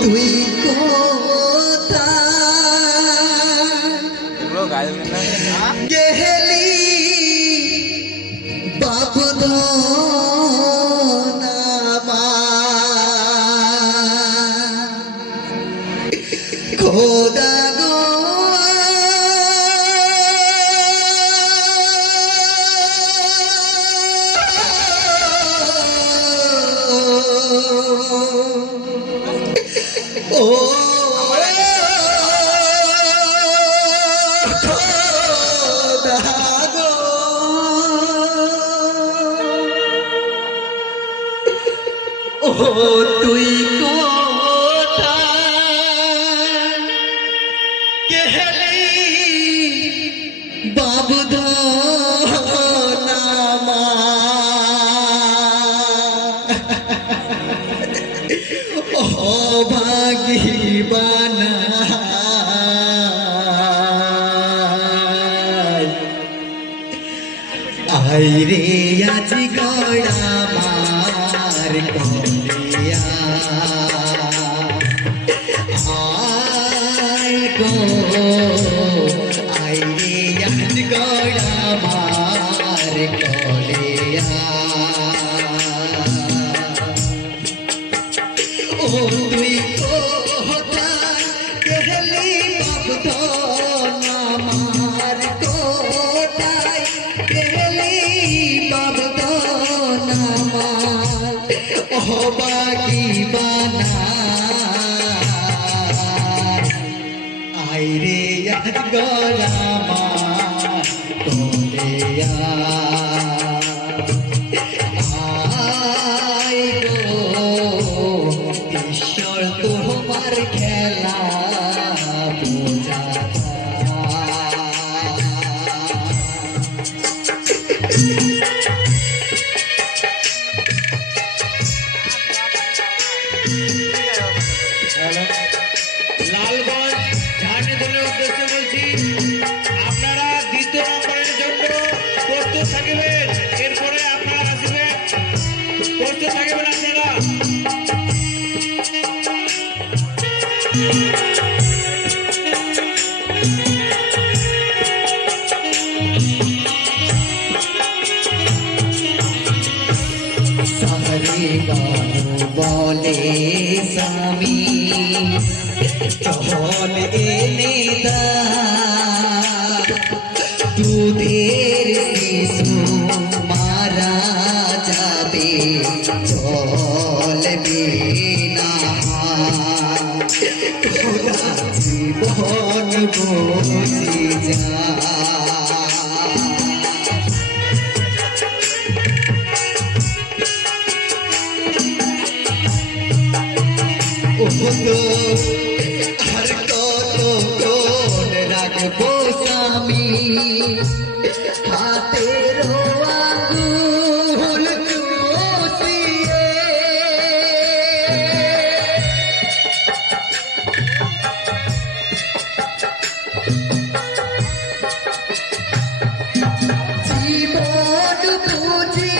তুই কোথায় গেলি বাবুধনা খোদা গো ও খোদা গো ও তুই কোথায় গেলি বাবুধনা ভাগিবানা আইরে আজ গড়া মার কলিয়া আই গো আইরে আজ গড়া মার কলিয়া ও তুই কোথায় গেলি বাবুধনা মার কোথায় গেলি বাবুধনা মার ও বাগিবানা আইরে আজ গড়া মার কলিয়া ঈশ্বর তোমার খেলা বোঝা লালগঞ্জ ঝাড়নি দলের উদ্দেশ্যে বলছি, আপনারা দ্বিতীয় নম্বরের জন্য প্রস্তুত থাকবেন। এরপরে আপনারা আসবেন, প্রস্তুত থাকবেন আপনারা। সারে গানো বলে স্বামী চল এনে দা দুধের শিশু মারা যাবে চল বিনা জীবন বসে যা আর কতক্ষণ রাখবো স্বামী হাতের আঙুল চুষিয়ে জীবন বুঝি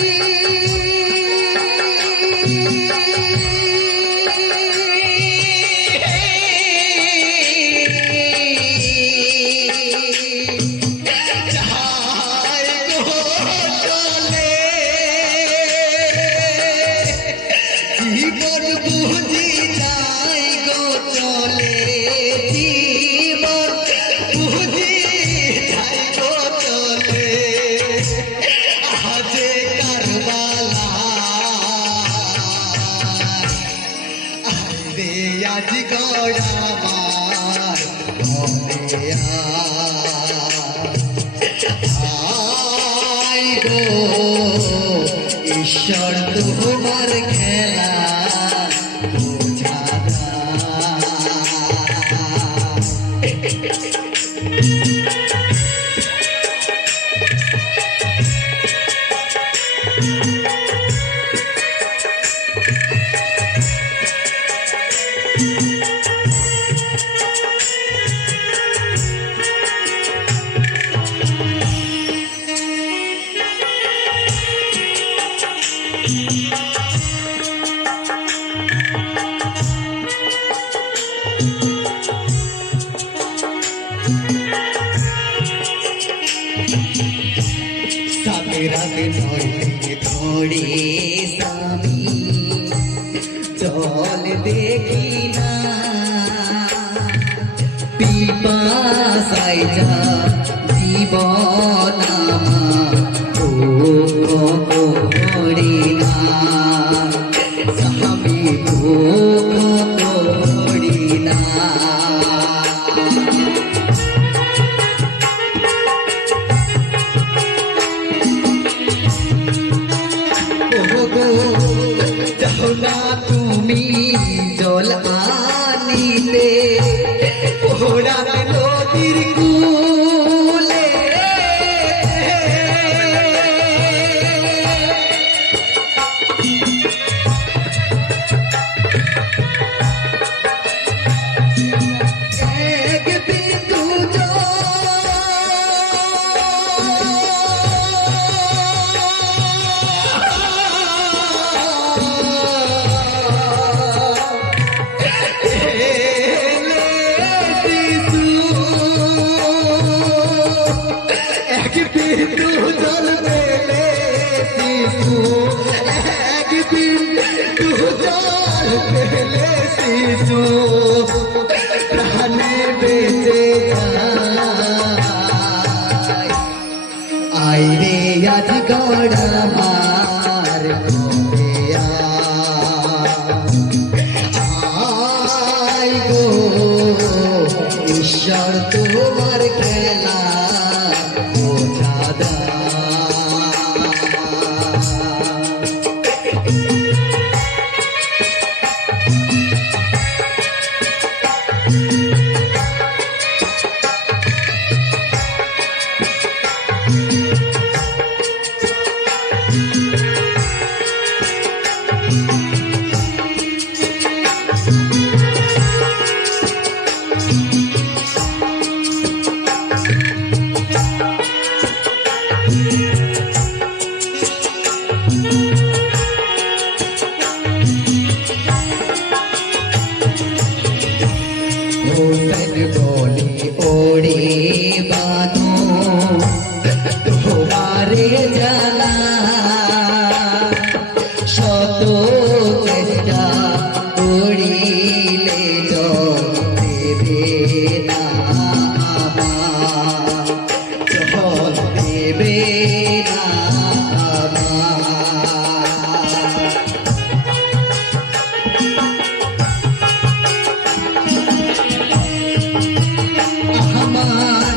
রাতে নয় ধরে স্বামী জল দেখি না পিপাসায় যা জীবন আমার ও করি না স্বামী করি না যাও না তুমি জল আনিতে ওরা নদীর কূলে এক বিন্দু এক বিন্দু জল পেলে শিশু এক বিন্দু জল পেলে শিশু প্রাণে বেঁচে যায় আইরে আজ গড়া মার আয় গো ঈশ্বর তোমার খেলা বোঝাদা হোসেন বলে ওরে বানো তোমারে জানা শত চেষ্টা করিলে জল দেবে না আমার জল দেবে না আমার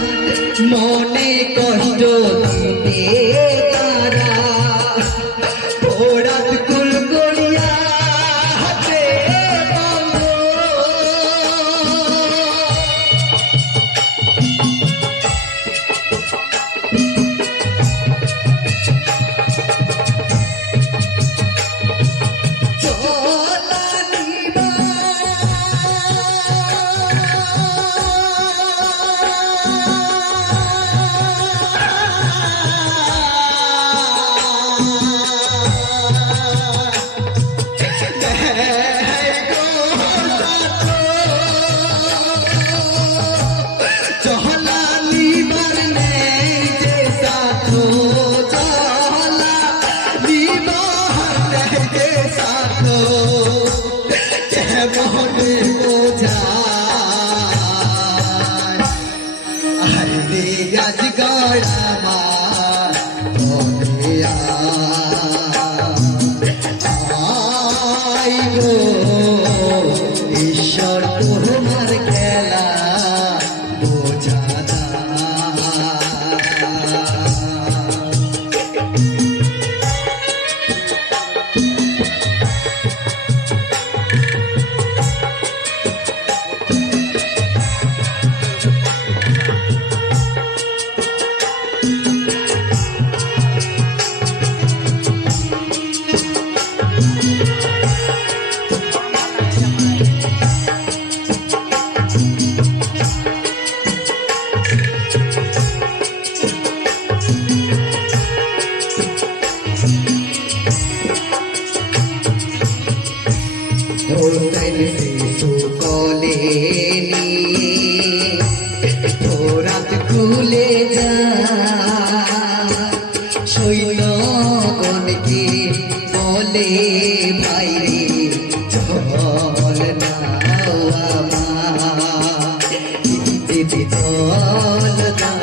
মনে জল দাও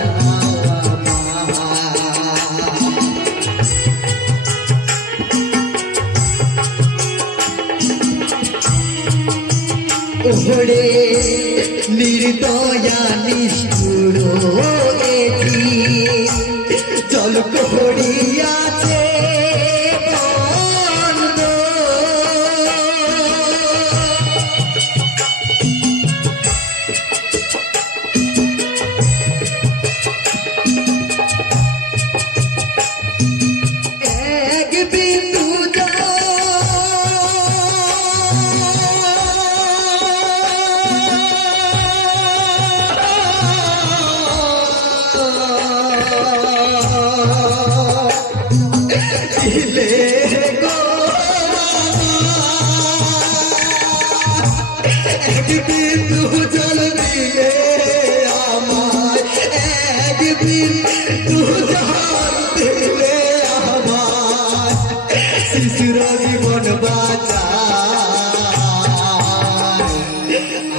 ওরে নির্দয়া নিষ্ঠুর এটি জল করিয়াছে বন্ধ। এক বিন্দু দিলে গো এক বিন্দু জল দিলে আমার এক বিন্দু জল দিলে আমার শিশুর জীবন বাঁচা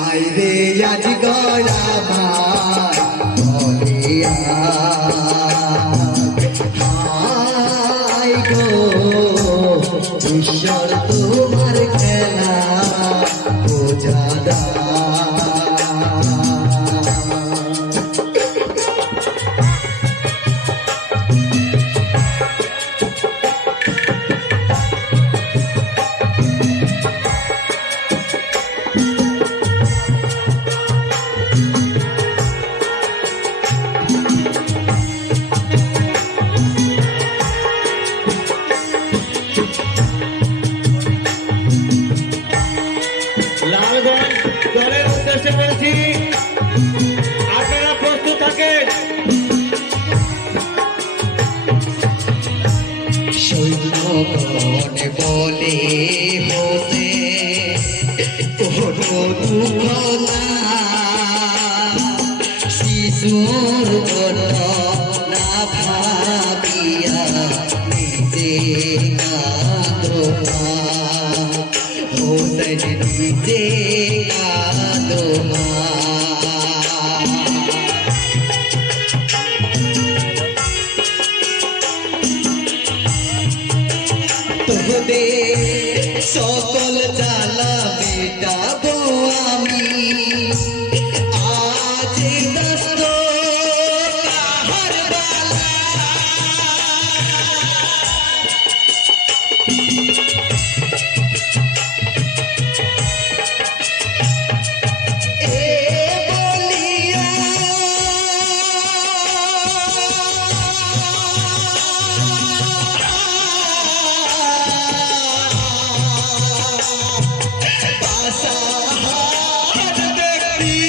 আইরে আজ গয়া আমার বলিয়া ঈশ্বর তোমার খেলা বোঝাদা লালগঞ্জ দলের উদ্দেশ্যে বলছি আপনারা প্রস্তুত থাকেন। সৈন্যগণ বলে হোসে কোনো দুঃখ না শিশুর জন্য না ভাবিয়া নিজে কাঁদো মা হোসেন নিজে কাঁদো মা তোদের সকল জ্বালা মেটাবো আমি আজ দস্ত কাহার বালা এ বলিয়া পাশাহার ব্যক্তি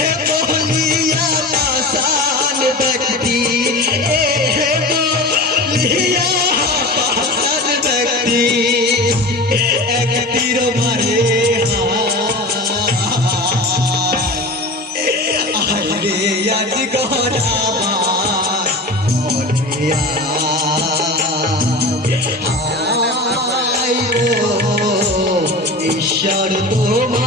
এ বলিয়া পাশান ব্যক্তি এ বলিয়া পাশান ব্যক্তি এক তীর মারে আরে আজ গড়াবার বলিয়া ঈশ্বর তোমার